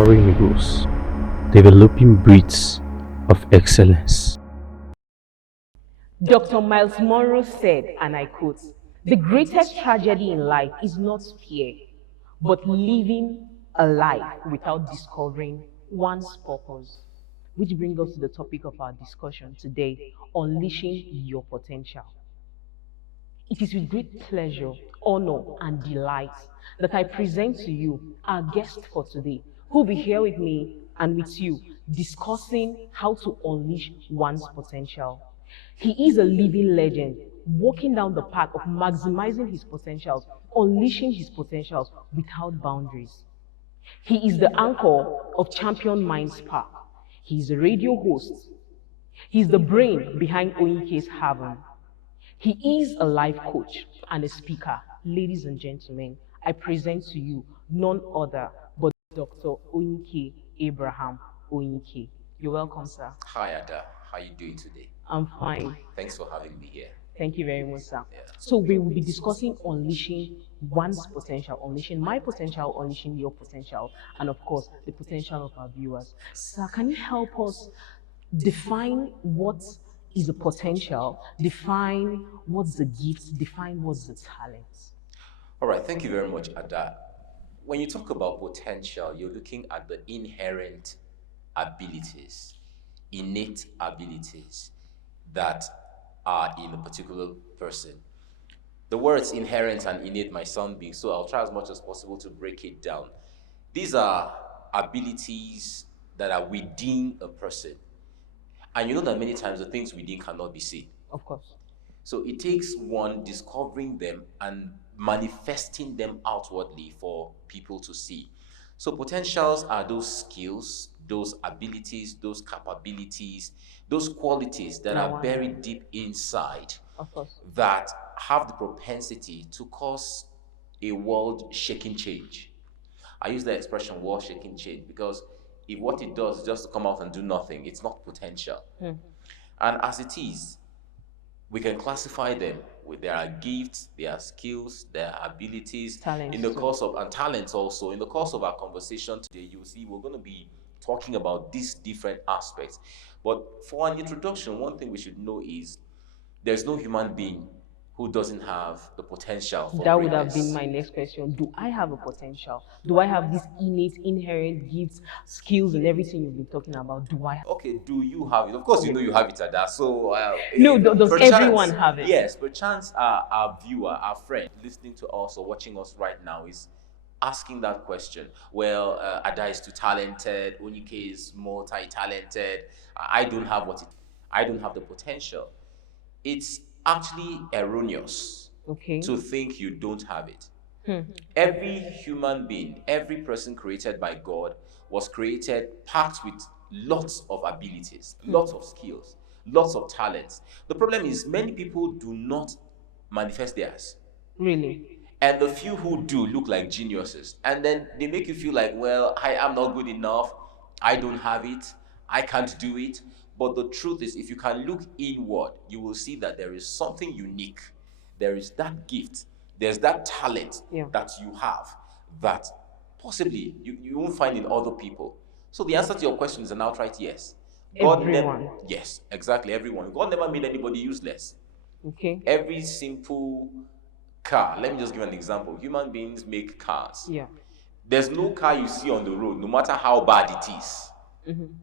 empowering egos, developing breeds of excellence. Dr. Miles Monroe said, and I quote, "The greatest tragedy in life is not fear, but living a life without discovering one's purpose." Which brings us to the topic of our discussion today, unleashing your potential. It is with great pleasure, honor, and delight that I present to you our guest for today, who will be here with me and with you discussing how to unleash one's potential. He is a living legend, walking down the path of maximizing his potentials, unleashing his potentials without boundaries. He is the anchor of Champion Minds Park. He is a radio host. He is the brain behind Oyinke's Haven. He is a life coach and a speaker. Ladies and gentlemen, I present to you none other but Dr. Oyinke Abraham Oyinke. You're welcome, sir. Hi Ada, how are you doing today? I'm fine. Thanks for having me here. Thank you very much, sir. Yeah. So we will be discussing unleashing one's potential, unleashing my potential, unleashing your potential, and of course, the potential of our viewers. Sir, can you help us define what is a potential, define what's the gift, define what's the talent? All right, thank you very much, Ada. When you talk about potential, you're looking at the inherent abilities, innate abilities that are in a particular person. The words inherent and innate might sound big, so I'll try as much as possible to break it down. These are abilities that are within a person. And you know that many times the things within cannot be seen. Of course. So it takes one discovering them and manifesting them outwardly for people to see. So potentials are those skills, those abilities, those capabilities, those qualities that Now, are buried deep inside Of course. that have the propensity to cause a world shaking change. I use the expression world shaking change because if what it does is just to come out and do nothing, it's not potential. And as it is, we can classify them with there are gifts, there are skills, there are abilities. Talents In the too. course of and talents also. In the course of our conversation today, you'll see we're going to be talking about these different aspects. But for an introduction, one thing we should know is there's no human being who doesn't have the potential for That would have greatness. been my next question. Do I have a potential? Do I have these innate, inherent gifts, skills, and everything you've been talking about? Do I have? Okay, do you have it? Of course, you know you have it at that. So, No, does perchance- everyone have it? Yes, perchance our viewer, our friend listening to us or watching us right now is asking that question. Well, Ada is too talented. Onike is multi-talented. I don't have I don't have the potential. It's actually erroneous Okay. to think you don't have it. Every human being, every person created by God was created packed with lots of abilities, lots of skills, lots of talents. The problem is many people do not manifest theirs. Really? And the few who do look like geniuses. And then they make you feel like, well, I am not good enough. I don't have it. I can't do it. But the truth is, if you can look inward, you will see that there is something unique. There is that gift. There's that talent Yeah. that you have that possibly you won't find in other people. So the answer to your question is an outright yes. Everyone. Yes, exactly, everyone. God never made anybody useless. Okay. Every simple car, let me just give an example. Human beings make cars. Yeah. There's no car you see on the road, no matter how bad it is,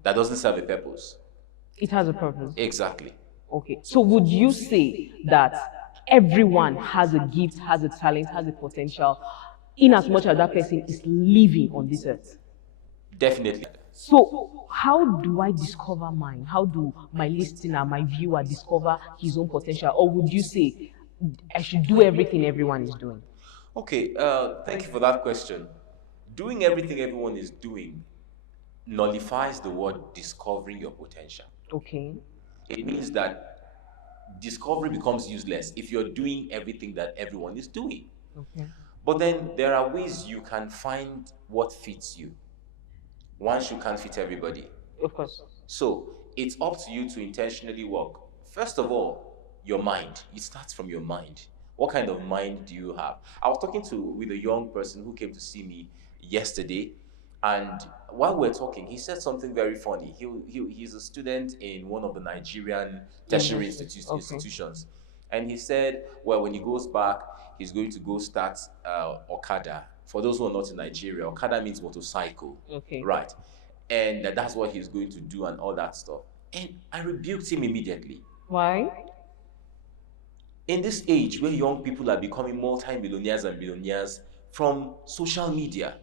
that doesn't serve a purpose. It has a purpose. Exactly. Okay. So would you say that everyone has a gift, has a talent, has a potential, in as much as that person is living on this earth? Definitely. So how do I discover mine? How do my listener, my viewer discover his own potential? Or would you say I should do everything everyone is doing? Okay, thank you for that question. Doing everything everyone is doing nullifies the word discovering your potential. Okay. It means that discovery becomes useless if you're doing everything that everyone is doing. Okay. But then there are ways you can find what fits you. Once you can't fit everybody. Of course. So it's up to you to intentionally work. First of all, your mind. It starts from your mind. What kind of mind do you have? I was talking with a young person who came to see me yesterday, And while we're talking, he said something very funny. He's a student in one of the Nigerian tertiary University. Okay. institutions. And he said, well, when he goes back, he's going to go start Okada. For those who are not in Nigeria, Okada means motorcycle. Okay. Right. And that's what he's going to do and all that stuff. And I rebuked him immediately. Why? In this age where young people are becoming multi-millionaires and billionaires from social media,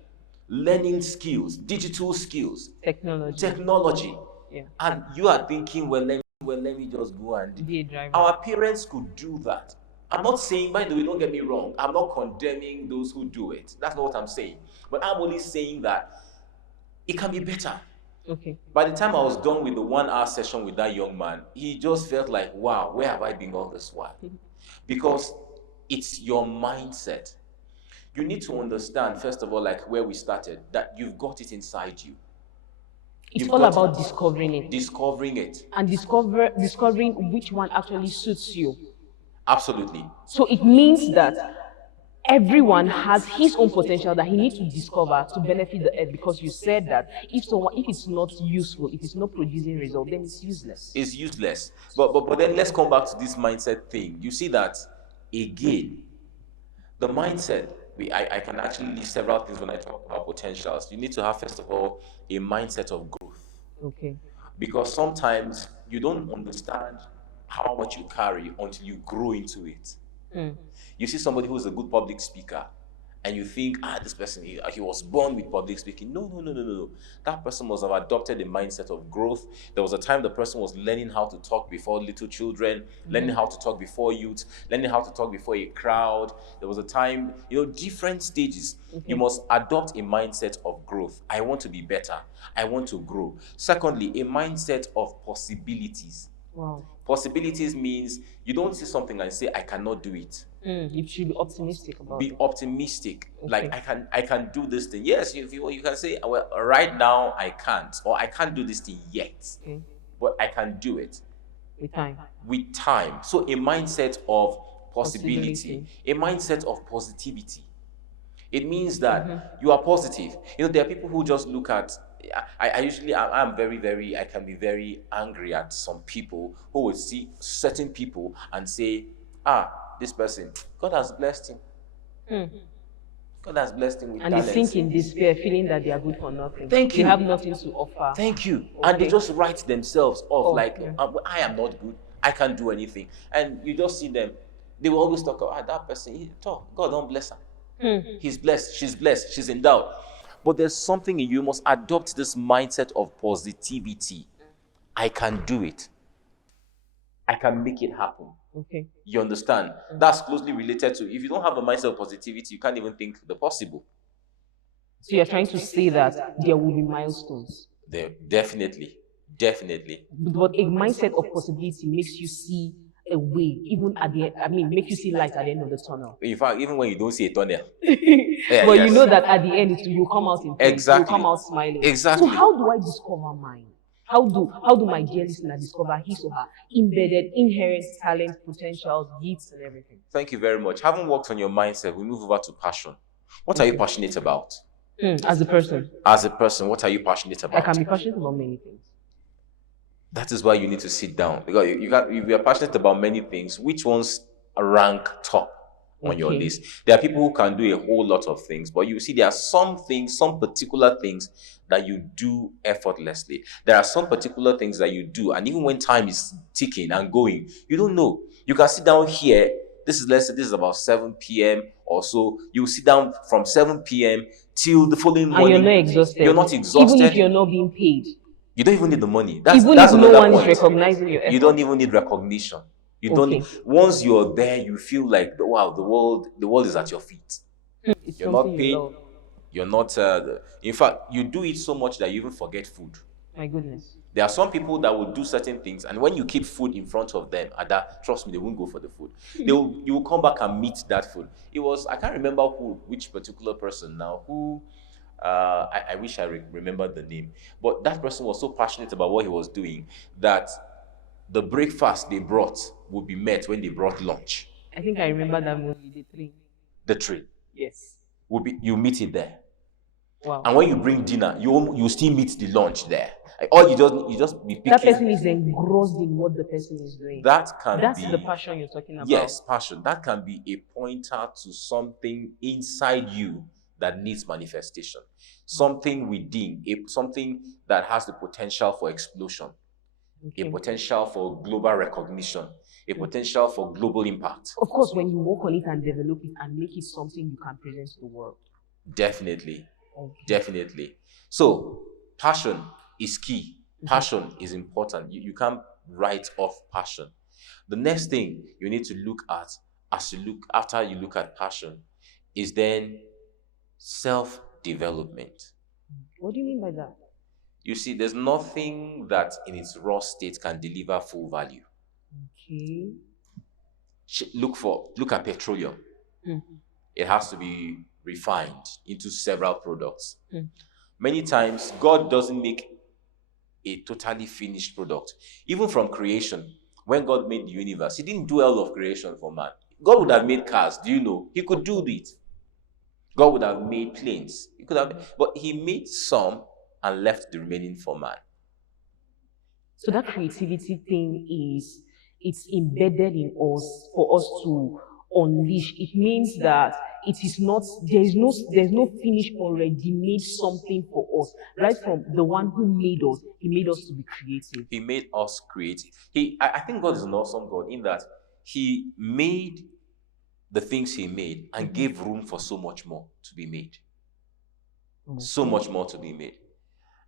learning skills, digital skills, technology, Yeah. and you are thinking, well, let me just go and Be a driver. our parents could do that. I'm not saying, by the way, don't get me wrong, I'm not condemning those who do it. That's not what I'm saying. But I'm only saying that it can be better. Okay. By the time I was done with the 1 hour session with that young man, he just felt like, wow, where have I been all this while? Because it's your mindset. You need to understand, first of all, like where we started, that you've got it inside you. It's all about discovering it. Discovering it. And discovering which one actually suits you. Absolutely. So it means that everyone has his own potential that he needs to discover to benefit the earth, because you said that if it's not useful, if it's not producing result, then it's useless. It's useless. But then let's come back to this mindset thing. You see that again, the mindset, I can actually list several things when I talk about potentials. You need to have, first of all, a mindset of growth. Okay. Because sometimes you don't understand how much you carry until you grow into it. You see somebody who's a good public speaker, and you think, this person, he was born with public speaking. No. That person must have adopted a mindset of growth. There was a time the person was learning how to talk before little children, learning how to talk before youth, learning how to talk before a crowd. There was a time, different stages. Okay. You must adopt a mindset of growth. I want to be better. I want to grow. Secondly, a mindset of possibilities. Wow. Possibilities means you don't see something and say, I cannot do it. You should be optimistic about it. Be optimistic. Okay. Like, I can do this thing. Yes, you can say, well, right now I can't, or I can't do this thing yet. Okay. But I can do it. With time. With time. So a mindset of possibility. A mindset of positivity. It means that you are positive. There are people who just look at, I'm very, I can be very angry at some people who would see certain people and say, this person, God has blessed him. God has blessed him with and talents. they sink in despair, feeling that they are good for nothing. Thank you. They have nothing to offer. Thank you. Okay. And they just write themselves off I am not good. I can't do anything. And you just see them. They will always talk about that person. God don't bless her. He's blessed. She's blessed. She's endowed. But there's something in you must adopt this mindset of positivity. I can do it. I can make it happen. Okay. You understand? That's closely related to, if you don't have a mindset of positivity, you can't even think the possible. So you're trying to say that there will be milestones. There, definitely. But a mindset of possibility makes you see a way, even at the end, makes you see light at the end of the tunnel. In fact, even when you don't see a tunnel. But you know that at the end, you come out in pain. Exactly. You come out smiling. Exactly. So how do I discover mine? How do my dear listener discover his or her embedded, inherent talent, potentials, gifts, and everything? Thank you very much. Having worked on your mindset, we move over to passion. What are you passionate about? As a person. As a person, what are you passionate about? I can be passionate about many things. That is why you need to sit down. Because if you are passionate about many things, which ones rank top on your list? There are people who can do a whole lot of things, but you see there are some things, some particular things that you do effortlessly. There are some particular things that you do, and even when time is ticking and going, you don't know. You can sit down here. Let's say this is about 7 p.m. or so. You sit down from 7 p.m. till the following morning. And you're not exhausted. You're not exhausted. Even if you're not being paid. You don't even need the money. That's if no one point. Is recognizing your effort. You don't even need recognition. You don't. Once you're there, you feel like, wow, the world is at your feet. You're not paid. You're not. In fact, you do it so much that you even forget food. My goodness. There are some people that will do certain things, and when you keep food in front of them, trust me, they won't go for the food. You will come back and meet that food. It was, I can't remember which particular person now who. I wish I remembered the name, but that person was so passionate about what he was doing that the breakfast they brought would be met when they brought lunch. I think I remember that movie, The Tree. The Tree. Yes. You meet it there. Wow. And when you bring dinner, you still meet the lunch there. Or you just be picking. That person is engrossed in what the person is doing. That's the passion you're talking about. Yes, passion. That can be a pointer to something inside you that needs manifestation. Something within, something that has the potential for explosion, a potential for global recognition, a potential for global impact. Of course, when you work on it and develop it and make it something you can present to the world. Definitely. Definitely. So, passion is key. Passion is important. You can't write off passion. The next thing you need to look at after you look at passion is then self-development. What do you mean by that? You see, there's nothing that in its raw state can deliver full value. Okay. Look at petroleum. It has to be refined into several products. Many times, God doesn't make a totally finished product. Even from creation, when God made the universe, He didn't do all of creation for man. God would have made cars. Do you know? He could do it. God would have made planes. He could have, but He made some and left the remaining for man. So that creativity thing it's embedded in us for us to unleash. It means that it is not, there's no finished already made something for us. Right from the one who made us, He made us to be creative. He made us creative. I think God is an awesome God in that He made the things He made and gave room for so much more to be made. So much more to be made.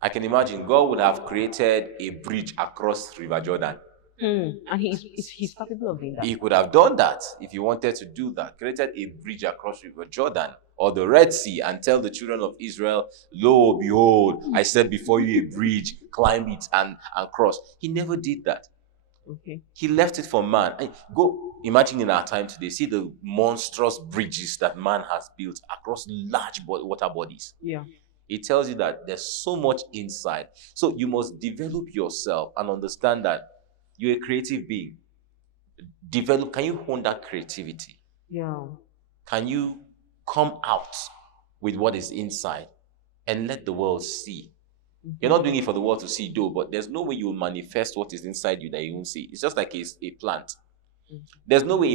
I can imagine God would have created a bridge across River Jordan. And he's capable of doing that. He could have done that if He wanted to do that. Created a bridge across River Jordan or the Red Sea and tell the children of Israel, lo, behold, I set before you a bridge, climb it and cross. He never did that. Okay. He left it for man. Go imagine in our time today, see the monstrous bridges that man has built across large water bodies. Yeah. It tells you that there's so much inside. So you must develop yourself and understand that you're a creative being. Can you hone that creativity? Yeah. Can you come out with what is inside and let the world see? You're not doing it for the world to see, though, but there's no way you will manifest what is inside you that you won't see. It's just like a plant. There's no way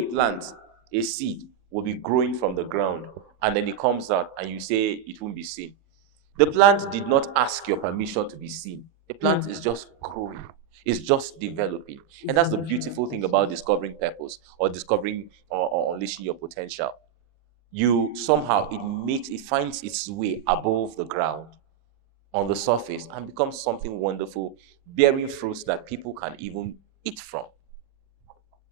a seed, will be growing from the ground and then it comes out and you say it won't be seen. The plant did not ask your permission to be seen. The plant is just growing. It's just developing. And that's the beautiful thing about discovering purpose or discovering or unleashing your potential. It finds its way above the ground on the surface and becomes something wonderful, bearing fruits that people can even eat from.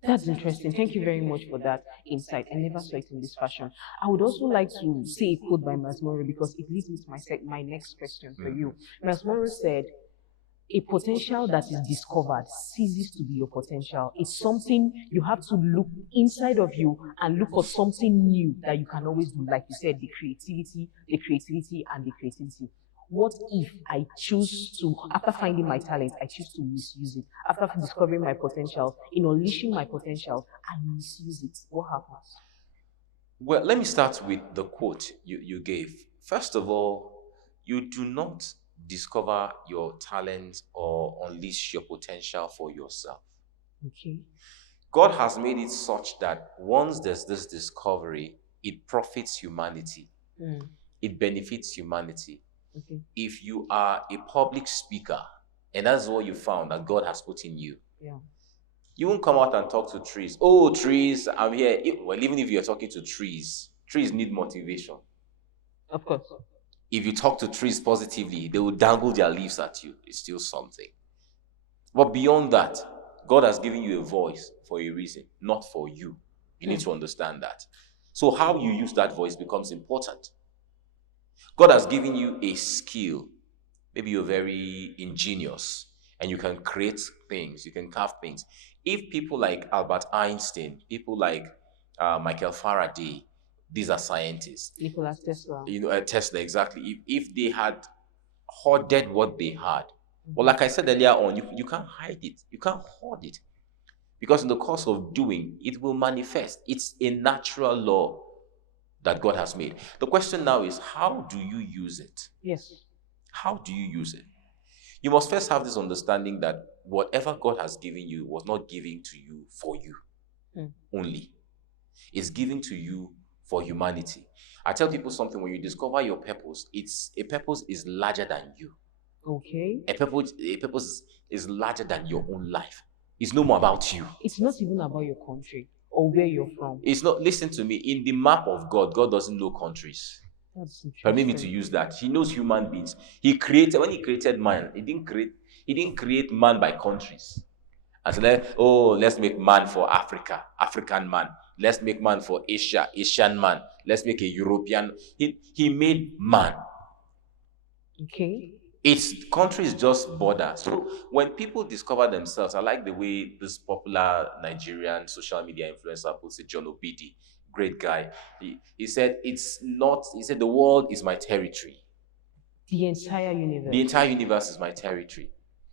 That's interesting. Thank you very much for that insight. I never saw it in this fashion. I would also like to say a quote by Miles Monroe because it leads me to my next question for you. Miles Monroe said, "A potential that is discovered ceases to be your potential. It's something you have to look inside of you and look for something new that you can always do." Like you said, the creativity, and the creativity. What if I choose to, after finding my talent, I choose to misuse it? After discovering my potential, in unleashing my potential, I misuse it. What happens? Well, let me start with the quote you gave. First of all, you do not discover your talent or unleash your potential for yourself. Okay. God has made it such that once there's this discovery, it profits humanity. It benefits humanity. Okay. If you are a public speaker, and that's what you found that God has put in you, you won't come out and talk to trees. Oh, trees, I'm here. Well, even if you're talking to trees need motivation. Of course. If you talk to trees positively, they will dangle their leaves at you. It's still something. But beyond that, God has given you a voice for a reason, not for you. You need to understand that. So how you use that voice becomes important. God has given you a skill. Maybe you're very ingenious and you can create things, you can carve things. If people like Albert Einstein, people like Michael Faraday, these are scientists. Nikola Tesla. Tesla, exactly. If they had hoarded what they had, well, like I said earlier on, you can't hide it. You can't hoard it. Because in the course of doing, it will manifest. It's a natural law. that God has made. The question now is, how do you use it? Yes. How do you use it? You must first have this understanding that whatever God has given you was not given to you for you only. It's given to you for humanity. I tell people something: when you discover your purpose, a purpose is larger than you. Okay. A purpose is larger than your own life. It's no more about you. It's not even about your country or where you're from. It's not, listen to me, in the map of God, God doesn't know countries. That's Permit me to interesting. use that. He knows human beings. When he created man, he didn't create man by countries. And so let's make man for Africa, African man. Let's make man for Asia, Asian man. Let's make a European. He made man. Okay. Its country is just border. So when people discover themselves, I like the way this popular Nigerian social media influencer puts it, John Obidi, great guy. He said, the world is my territory. The entire universe. The entire universe is my territory.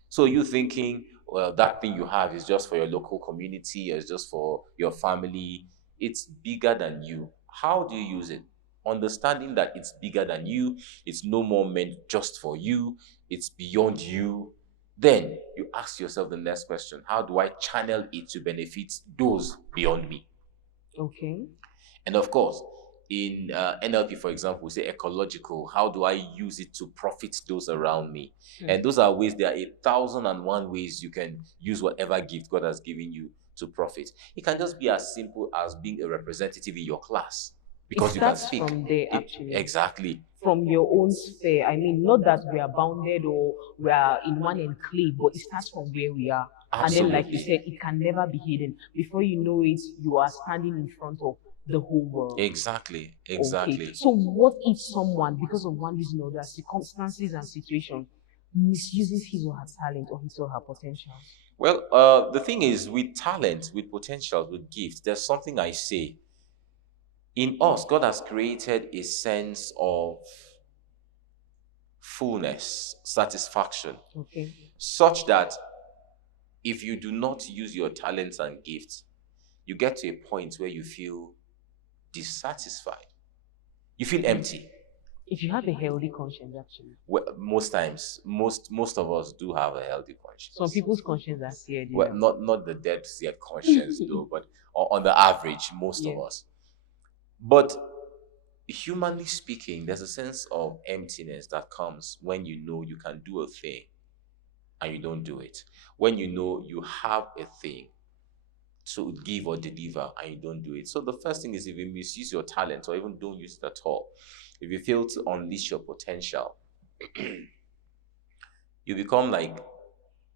So you thinking, well, that thing you have is just for your local community, or it's just for your family. It's bigger than you. How do you use it? Understanding that it's bigger than you, it's no more meant just for you, it's beyond you. Then you ask yourself the next question: how do I channel it to benefit those beyond me? Okay. And of course, in NLP, for example, we say ecological. How do I use it to profit those around me? And those are ways. There are 1,001 ways you can use whatever gift God has given you to profit. It can just be as simple as being a representative in your class, because you can starts speak. from there, actually. Exactly. From your own sphere. I mean, not that we are bounded or we are in one enclave, but it starts from where we are. And then, like you Absolutely. said, it can never be hidden. Before you know it, you are standing in front of the whole world. Exactly. Okay. Exactly. So, what if someone, because of one reason or other, circumstances and situation, misuses his or her talent or his or her potential? Well, the thing is, with talent, with potential, with gifts, there's something I say. In us, God has created a sense of fullness, satisfaction, Okay. such that if you do not use your talents and gifts, you get to a point where you feel dissatisfied. You feel empty. If you have a healthy conscience, actually. Well, most times, most of us do have a healthy conscience. Some people's conscience are seared. Well, not the dead seared conscience though, but on the average, most of Yeah. us. But humanly speaking, there's a sense of emptiness that comes when you know you can do a thing and you don't do it. When you know you have a thing to give or deliver and you don't do it. So the first thing is, if you misuse your talent or even don't use it at all, if you fail to unleash your potential, you become like,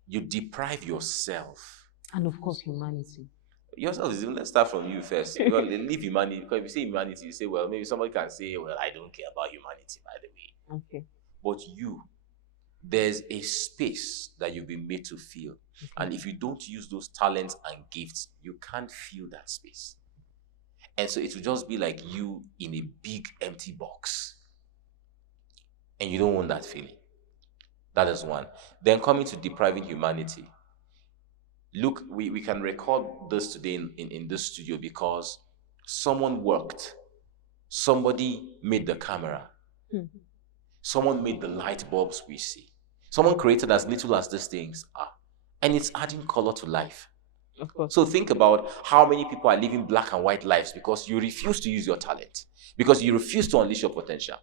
you deprive yourself. And of course, humanity. Yourself is, let's start from you first. Well, leave humanity, because if you say humanity, you say, well, maybe somebody can say, well, I don't care about humanity, by the way. Okay. But there's a space that you've been made to feel. And if you don't use those talents and gifts, you can't feel that space. And so it will just be like you in a big empty box. And you don't want that feeling. That is one. Then coming to depriving humanity. Look, we can record this today in this studio because someone worked. Somebody made the camera. Someone made the light bulbs we see. Someone created as little as these things are. And it's adding color to life. Of course. So think about how many people are living black and white lives because you refuse to use your talent, because you refuse to unleash your potential,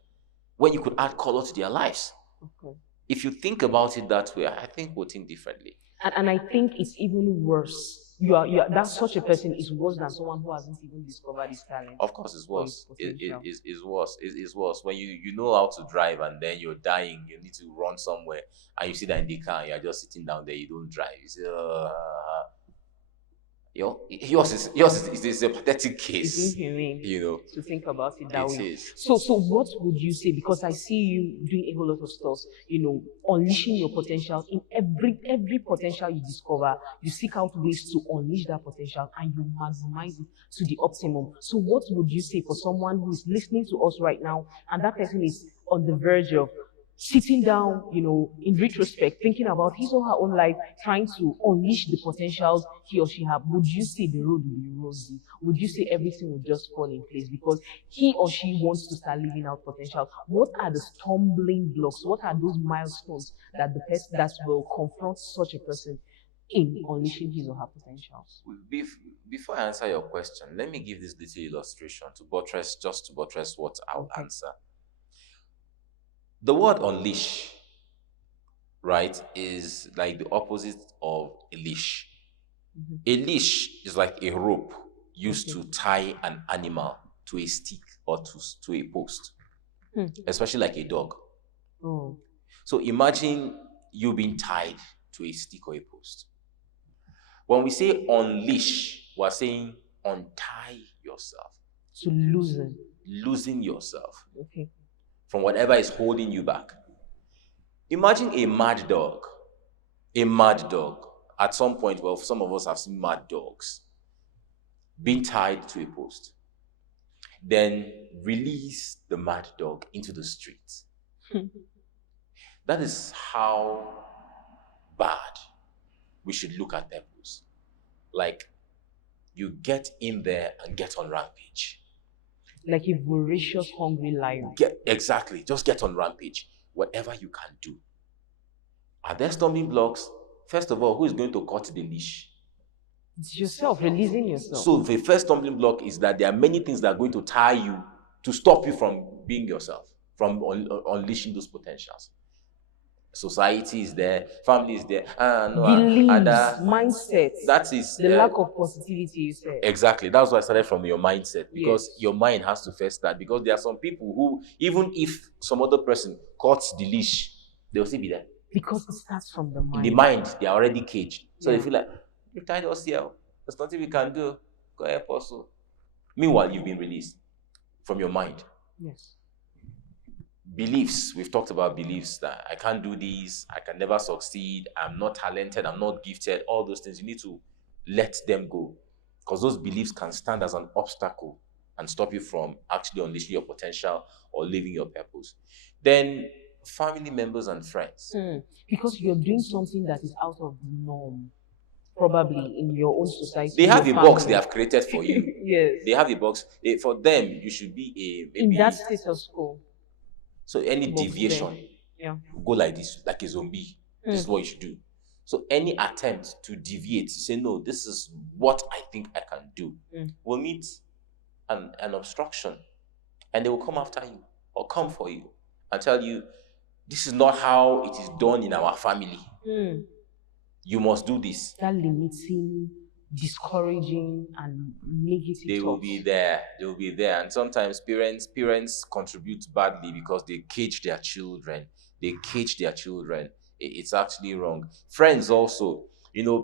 when you could add color to their lives. Okay. If you think about it that way, I think we'll think differently. And I think it's even worse. That such a person is worse than someone who hasn't even discovered his talent. Of course, it's or worse. his potential. It's worse. It's worse when you know how to drive and then you're dying. You need to run somewhere and you sit there in the car and you're just sitting down there. You don't drive. You say, yours is a pathetic It's case. inhumane to think about it that It way. is. So what would you say? Because I see you doing a whole lot of stuff, unleashing your potential. In every potential you discover, you seek out ways to unleash that potential and you maximize it to the optimum. So what would you say for someone who is listening to us right now and that person is on the verge of sitting down, in retrospect, thinking about his or her own life, trying to unleash the potentials he or she have, would you say the road will be rosy? Would you say everything will just fall in place because he or she wants to start living out potential? What are the stumbling blocks? What are those milestones that the person that will confront such a person in unleashing his or her potentials? Before I answer your question, let me give this little illustration to buttress what I'll Okay. answer. The word unleash, right, is like the opposite of a leash. A leash is like a rope used Okay. to tie an animal to a stick or to a post, Hmm. especially like a dog. Oh, So imagine you being tied to a stick or a post. When we say unleash, we're saying untie yourself, to loosen. loosen yourself Okay. from whatever is holding you back. Imagine a mad dog. A mad dog. At some point, well, some of us have seen mad dogs being tied to a post. Then release the mad dog into the street. That is how bad we should look at purpose. Like, you get in there and get on rampage. Like a voracious, hungry lion. Exactly. Just get on rampage. Whatever you can do. Are there stumbling blocks? First of all, who is going to cut the leash? It's yourself, releasing yourself. So the first stumbling block is that there are many things that are going to tie you to stop you from being yourself, from unleashing those potentials. Society is there, family is there. Beliefs, mindset, that is the lack of positivity, you said. exactly. That's why I started from your mindset, because Yes. your mind has to first start. Because there are some people who, even if some other person cuts the leash, they'll still be there. Because it starts from the In mind. the mind, they are already caged. So Yeah. they feel like, you tied us here. There's nothing we can do. Go ahead, apostle. Meanwhile, you've been released from your mind. Yes. Beliefs. We've talked about beliefs that I can't do this, I can never succeed, I'm not talented, I'm not gifted. All those things, you need to let them go. Because those beliefs can stand as an obstacle and stop you from actually unleashing your potential or living your purpose. Then family members and friends. Because you're doing something that is out of the norm, probably in your own society. They have a your box they family. have created for you. Yes. They have a box. For them, you should be a In maybe. that status quo. So any Box deviation, there. Yeah. go like this, like a zombie. This is what you should do. So any attempt to deviate, to say no, this is what I think I can do, will meet an obstruction, and they will come after you or come for you and tell you, this is not how it is done in our family. You must do this. That limiting, discouraging, and negative They will thoughts. be there. They will be there. And sometimes parents contribute badly because they cage their children. They cage their children. It's actually wrong. Friends also.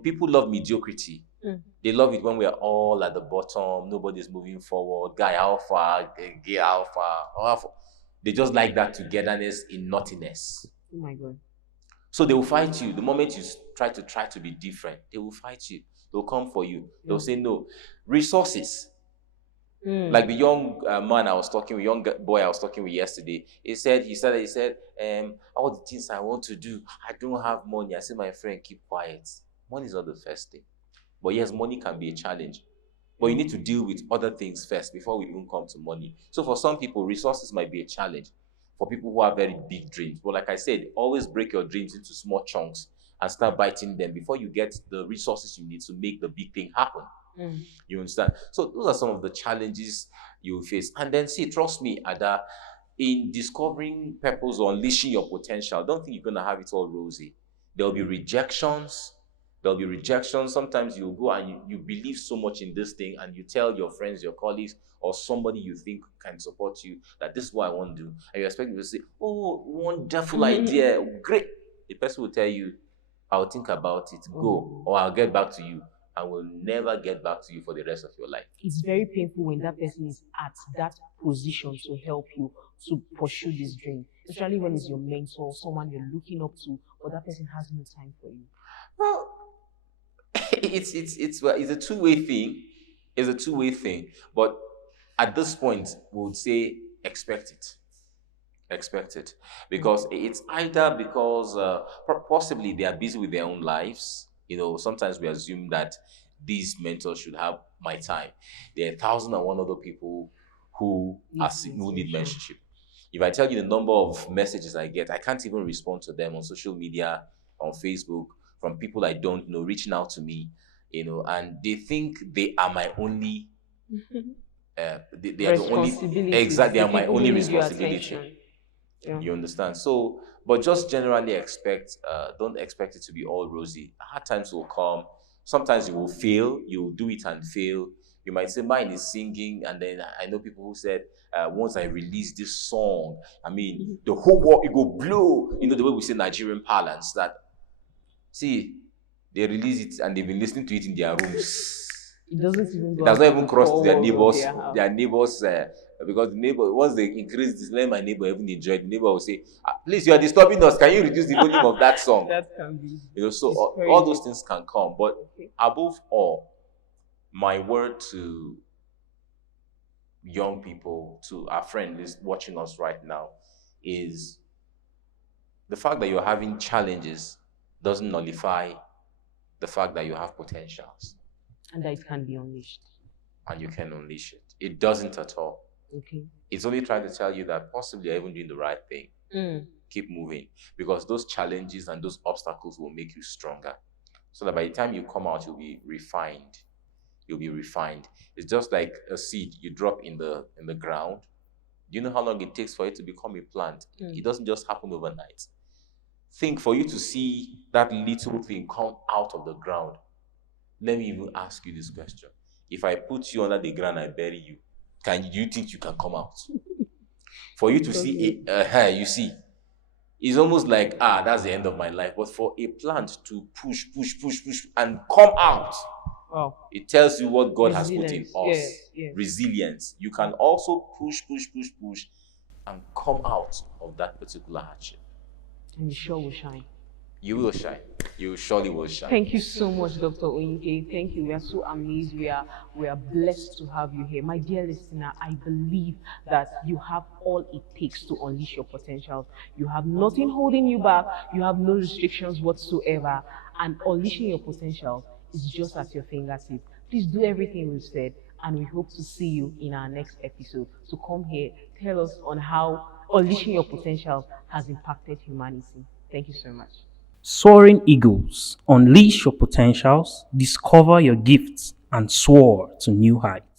People love mediocrity. They love it when we are all at the bottom. Nobody's moving forward. Guy, how far? Gay, how far? How far? They just like that togetherness in nothingness. Oh my God. So they will fight you. The moment you try to be different, they will fight you. They'll come for you. They'll say no. Resources. Like the young man I was talking with, young boy I was talking with yesterday. He said, all the things I want to do, I don't have money. I said, my friend, keep quiet. Money is not the first thing. But yes, money can be a challenge. But you need to deal with other things first before we even come to money. So for some people, resources might be a challenge. For people who have very big dreams. But like I said, always break your dreams into small chunks and start biting them before you get the resources you need to make the big thing happen. You understand? So those are some of the challenges you will face. And then see, trust me, Ada, in discovering purpose or unleashing your potential, I don't think you're going to have it all rosy. There'll be rejections. Sometimes you'll go and you believe so much in this thing and you tell your friends, your colleagues, or somebody you think can support you that this is what I want to do. And you expect them to say, oh, wonderful idea, great. The person will tell you, I'll think about it, go, or I'll get back to you, and will never get back to you for the rest of your life. It's very painful when that person is at that position to help you to pursue this dream, especially when it's your mentor, someone you're looking up to, but that person has no time for you. Well, it's a two-way thing. It's a two-way thing. But at this point, we would say expect it. expect it, because it's either because possibly they are busy with their own lives. Sometimes we assume that these mentors should have my time. There are 1,001 other people who need mentorship. If I tell you the number of messages I get, I can't even respond to them on social media, on Facebook, from people I don't know reaching out to me, and they think they are my only. They are the only, exactly, they are my only responsibility. Yeah. You understand? So, but just generally don't expect it to be all rosy. Hard times will come. Sometimes you will fail. You'll do it and fail. You might say, mine is singing. And then I know people who said, once I release this song, I mean, the whole world, it will blow. The way we say Nigerian parlance, that, see, they release it and they've been listening to it in their rooms. It doesn't does not even cross their neighbors, because the neighbor, once they increase this, let my neighbor even enjoy it, the neighbor will say, please, you are disturbing us, can you reduce the volume of that song? That can be, so all those things can come, but above all, my word to young people, to our friend who's watching us right now, is the fact that you're having challenges doesn't nullify the fact that you have potentials. And that it can be unleashed. And you can unleash it. It doesn't at all. Okay. It's only trying to tell you that possibly you're even doing the right thing. Keep moving. Because those challenges and those obstacles will make you stronger. So that by the time you come out, you'll be refined. You'll be refined. It's just like a seed you drop in the ground. Do you know how long it takes for it to become a plant? It doesn't just happen overnight. Think, for you to see that little thing come out of the ground. Let me even ask you this question. If I put you under the ground and bury you, do you think you can come out? For you to see you see, it's almost like, that's the end of my life. But for a plant to push, and come out, it tells you what God has put in us. Yes. Resilience. You can also push, and come out of that particular hardship. And you sure will shine. You will shine. You surely will shine. Thank you so much, Dr. Oyinke. Thank you. We are so amazed. We are blessed to have you here. My dear listener, I believe that you have all it takes to unleash your potential. You have nothing holding you back. You have no restrictions whatsoever. And unleashing your potential is just at your fingertips. Please do everything we've said, and we hope to see you in our next episode. So come here, tell us on how unleashing your potential has impacted humanity. Thank you so much. Soaring eagles, unleash your potentials, discover your gifts, and soar to new heights.